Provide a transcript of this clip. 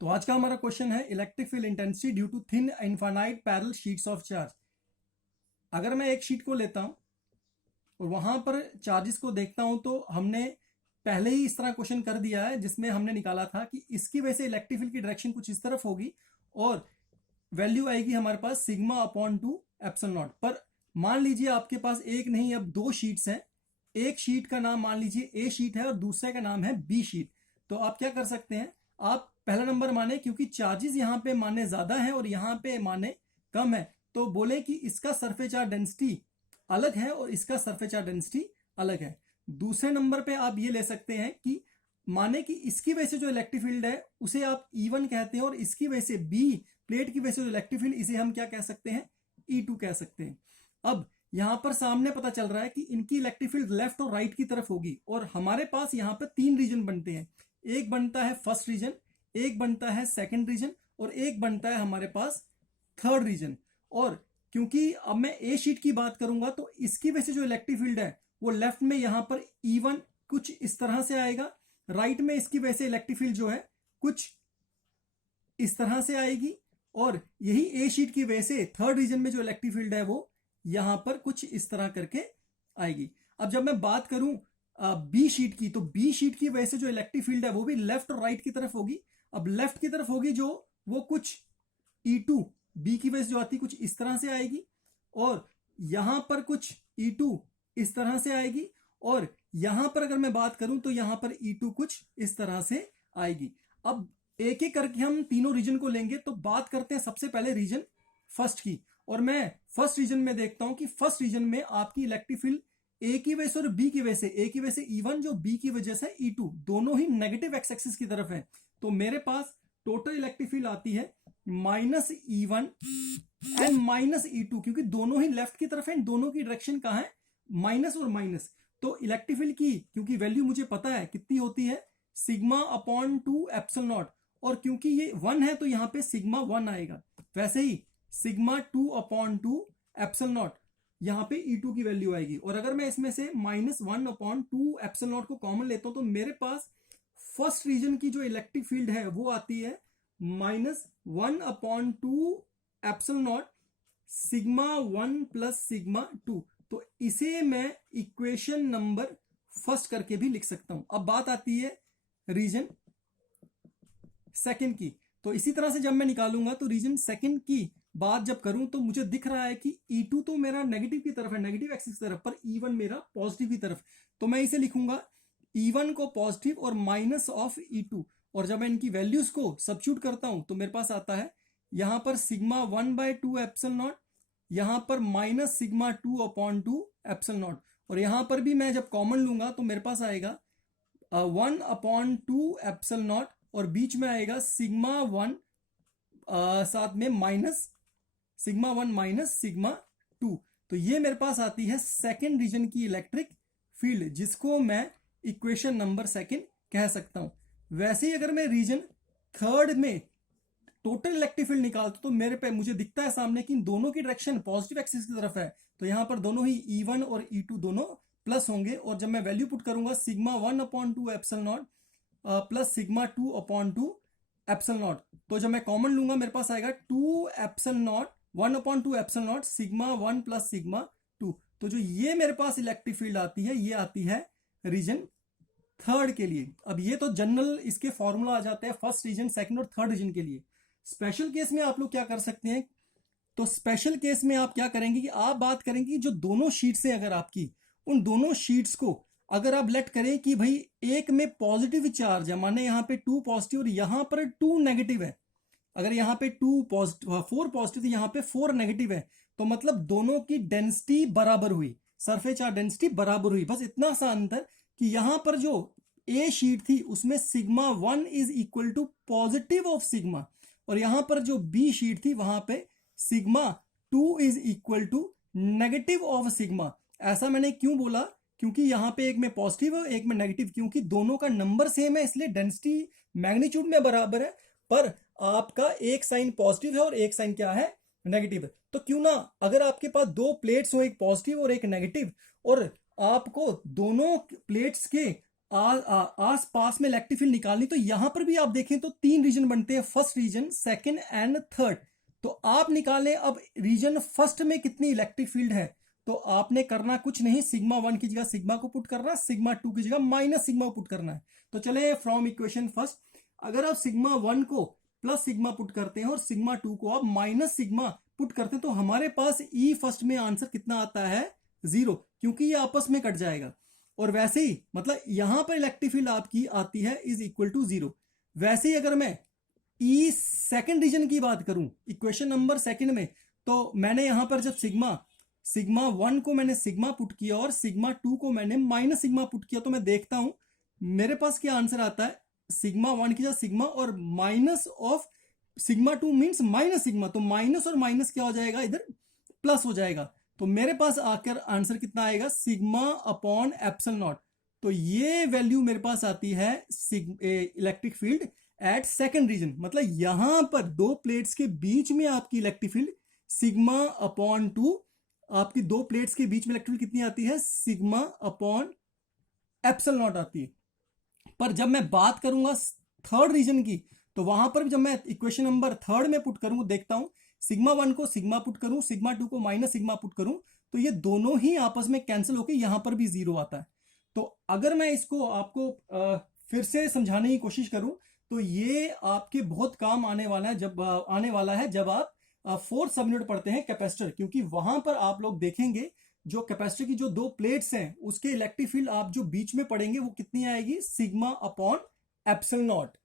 तो आज का हमारा क्वेश्चन है electric field intensity due to thin infinite parallel sheets of charge. अगर मैं एक शीट को लेता हूं और वहां पर चार्जेस को देखता हूं तो हमने पहले ही इस तरह क्वेश्चन कर दिया है जिसमें हमने निकाला था कि इसकी वजह से इलेक्ट्रिक फील्ड की डायरेक्शन कुछ इस तरफ होगी और वैल्यू आएगी हमारे पास sigma upon two epsilon naught. पर मान लीजिए आपके पास एक नहीं अब दो शीट्स हैं। एक शीट का नाम मान लीजिए ए शीट है और दूसरे का नाम है बी शीट। तो आप क्या कर सकते हैं, आप पहला नंबर माने क्योंकि चार्जेस यहां पे माने ज्यादा है और यहां पे माने कम है, तो बोले कि इसका सरफेस चार्ज डेंसिटी अलग है और इसका सरफेस चार्ज डेंसिटी अलग है। दूसरे नंबर पे आप ये ले सकते हैं कि माने कि इसकी वजह से जो इलेक्ट्रिक फील्ड है उसे आप E1 कहते हैं और इसकी वजह से बी प्लेट की वजह से जो इलेक्ट्रिक फील्ड इसे हम क्या कह सकते हैं, E2 कह सकते हैं। अब यहां पर सामने पता चल रहा है कि इनकी इलेक्ट्रिक फील्ड लेफ्ट और राइट की तरफ होगी और हमारे पास यहां पर तीन रीजन बनते हैं। एक बनता है फर्स्ट रीजन, एक बनता है सेकंड रीजन और एक बनता है हमारे पास थर्ड रीजन। और क्योंकि अब मैं ए शीट की बात करूंगा तो इसकी वजह से जो इलेक्ट्रिक फील्ड है वो लेफ्ट में यहां पर E1 कुछ इस तरह से आएगा, राइट में इसकी वजह से इलेक्ट्रिक फील्ड जो है कुछ इस तरह से आएगी और यही ए शीट की वजह से थर्ड रीजन में जो इलेक्ट्रिक फील्ड है वो यहां पर कुछ इस तरह करके आएगी। अब जब मैं बात करूं बी शीट की, तो बी शीट की वजह से जो इलेक्ट्रिक फील्ड है वो भी लेफ्ट और राइट की तरफ होगी। अब लेफ्ट की तरफ होगी जो वो कुछ E2 बी की वजह से जो आती कुछ इस तरह से आएगी और यहां पर कुछ E2 इस तरह से आएगी और यहां पर अगर मैं बात करूं तो यहां पर E2 कुछ इस तरह से आएगी। अब एक एक करके हम तीनों रीजन को लेंगे, तो बात करते हैं सबसे पहले रीजन फर्स्ट की। और मैं फर्स्ट रीजन में देखता हूं कि फर्स्ट रीजन में आपकी इलेक्ट्रिक फील्ड ए की वजह से और बी की वजह से, ए की वजह से E1 जो बी की वजह से E2, दोनों ही नेगेटिव एक्स एक्सिस की तरफ है। तो मेरे पास टोटल इलेक्ट्रिक फील्ड आती है -E1 एंड -E2, क्योंकि दोनों ही लेफ्ट की तरफ है, दोनों की डायरेक्शन कहां है, माइनस और माइनस। तो इलेक्ट्रिक फील्ड की क्योंकि वैल्यू मुझे पता है कितनी होती है, sigma upon two epsilon not, और क्योंकि ये 1 है तो यहां पे सिग्मा 1 आएगा। वैसे ही sigma 2 upon two epsilon naught, यहां पे E2 की वैल्यू आएगी। और अगर मैं इसमें से -1 अपॉन टू एप्सिलॉन नॉट को कॉमन लेता हूं तो मेरे पास फर्स्ट रीजन की जो इलेक्ट्रिक फील्ड है वो आती है -1 upon two epsilon not sigma 1 plus sigma 2। तो इसे मैं इक्वेशन नंबर फर्स्ट करके भी लिख सकता हूं। अब बात आती है रीजन सेकंड की। तो इसी तरह से जब मैं निकालूंगा तो रीजन सेकंड की बात जब करूं तो मुझे दिख रहा है कि E2 तो मेरा नेगेटिव की तरफ है, नेगेटिव एक्सिस की तरफ, पर E1 मेरा पॉजिटिव की तरफ। तो मैं इसे लिखूंगा E1 को पॉजिटिव और माइनस ऑफ E2। और जब मैं इनकी वैल्यूज को सब्स्टिट्यूट करता हूं तो मेरे पास आता है यहां पर सिग्मा 1/2 एप्सिलॉन नॉट, यहां पर minus sigma 2 upon two epsilon not, और यहां पर भी मैं जब कॉमन लूंगा तो मेरे पास आएगा 1 अपॉन टू एप्सिलॉन नॉट और बीच में आएगा सिग्मा 1 साथ में माइनस सिग्मा 1 माइनस सिग्मा 2। तो ये मेरे पास आती है सेकेंड रीजन की इलेक्ट्रिक फील्ड, जिसको मैं इक्वेशन नंबर सेकेंड कह सकता हूं। वैसे ही अगर मैं रीजन थर्ड में टोटल इलेक्ट्रिक फील्ड निकालता तो मेरे पे मुझे दिखता है सामने कि इन दोनों की डायरेक्शन पॉजिटिव एक्सिस की तरफ है। तो यहां पर दोनों ही E1 और E2 दोनों प्लस होंगे और जब मैं वैल्यू पुट करूंगा sigma 1 upon two epsilon not plus sigma 2 upon two epsilon not, तो जब मैं कॉमन लूंगा मेरे पास आएगा 2 epsilon not 1 upon two epsilon not sigma 1 plus sigma 2। तो जो ये मेरे पास इलेक्ट्रिक फील्ड आती है ये आती है रीजन थर्ड के लिए। अब ये तो जनरल इसके फॉर्मूला आ जाते हैं फर्स्ट रीजन, सेकंड और थर्ड रीजन के लिए। स्पेशल केस में आप लोग क्या कर सकते हैं, तो स्पेशल केस में आप क्या करेंगे कि आप बात करेंगे कि जो दोनों शीट्स हैं अगर आपकी, उन दोनों शीट्स को अगर आप लेट करें कि भाई एक में पॉजिटिव चार्ज है, माने यहां पे 2 पॉजिटिव और यहां पर 2 नेगेटिव है। अगर यहां पे 4 पॉजिटिव यहां पे 4 नेगेटिव है, तो मतलब दोनों की डेंसिटी बराबर हुई, सरफेस चार्ज डेंसिटी बराबर हुई। बस इतना सा अंतर कि यहां पर जो ए शीट थी उसमें sigma 1 is equal to positive of sigma, और यहां पर जो बी शीट थी वहां पे sigma 2 is equal to negative of sigma. ऐसा मैंने क्यों बोला, क्योंकि यहां पे एक में पॉजिटिव है एक में नेगेटिव, क्योंकि दोनों का नंबर सेम है इसलिए डेंसिटी मैग्नीट्यूड में बराबर है, पर आपका एक साइन पॉजिटिव है और एक साइन क्या है, नेगेटिव है। तो क्यों ना अगर आपके पास दो प्लेट्स हो, एक पॉजिटिव और एक नेगेटिव, और आपको दोनों प्लेट्स के आस पास में इलेक्ट्रिक फील्ड निकालनी, तो यहां पर भी आप देखें तो 3 रीजन बनते हैं, first region, second and third. तो आप निकालें अब रीजन फर्स्ट में कितनी इलेक्ट्रिक फील्ड है। तो आपने करना कुछ नहीं, सिग्मा 1 की जगह सिग्मा को पुट करना है, सिग्मा 2 की जगह माइनस सिग्मा को पुट करना है। तो चले फ्रॉम इक्वेशन फर्स्ट, अगर आप सिग्मा 1 को प्लस सिग्मा पुट करते हैं और सिग्मा 2 को आप माइनस सिग्मा पुट करते हैं, तो हमारे पास ई फर्स्ट में आंसर कितना आता है, 0, क्योंकि ये आपस में कट जाएगा। और वैसे ही मतलब यहां पर इलेक्ट्रिक फील्ड आपकी आती है इज इक्वल टू 0। वैसे ही अगर मैं ई सेकंड रीजन की बात करूं इक्वेशन नंबर सेकंड में, तो मैंने यहां पर जब सिग्मा 1 को मैंने सिग्मा पुट किया और सिग्मा 2 को मैंने माइनस सिग्मा पुट किया, तो मैं देखता हूं मेरे पास क्या आंसर आता है, सिग्मा 1 की जगह सिग्मा और minus of sigma 2 means minus sigma, तो माइनस और माइनस क्या हो जाएगा, इधर प्लस हो जाएगा। तो मेरे पास आकर आंसर कितना आएगा, सिग्मा अपॉन एप्सिलॉन नॉट। तो ये वैल्यू मेरे पास आती है electric field at second region, मतलब यहां पर दो प्लेट्स के बीच में आपकी इलेक्ट्रिक फील्ड सिग्मा अपॉन 2, आपकी दो प्लेट्स के बीच में इलेक्ट्रिक फील्ड कितनी आती है, सिग्मा अपॉन एप्सिलॉन नॉट आती है। पर जब मैं बात करूंगा थर्ड रीजन की, तो वहां पर जब मैं इक्वेशन नंबर थर्ड में पुट करूंगा, देखता हूं सिग्मा 1 को सिग्मा पुट करूं, सिग्मा 2 को माइनस सिग्मा पुट करूं, तो ये दोनों ही आपस में कैंसिल होकर यहां पर भी 0 आता है। तो अगर मैं इसको आपको फिर से समझाने की कोशिश करूं, तो ये आपके बहुत काम आने वाला है जब आप फोर्थ सब यूनिट पढ़ते हैं कैपेसिटर, क्योंकि वहां पर आप लोग देखेंगे जो कैपेसिटर की जो दो प्लेट्स हैं उसके इलेक्ट्रिक फील्ड आप जो बीच में पढ़ेंगे वो कितनी आएगी, सिग्मा अपॉन एप्सिलॉन नॉट।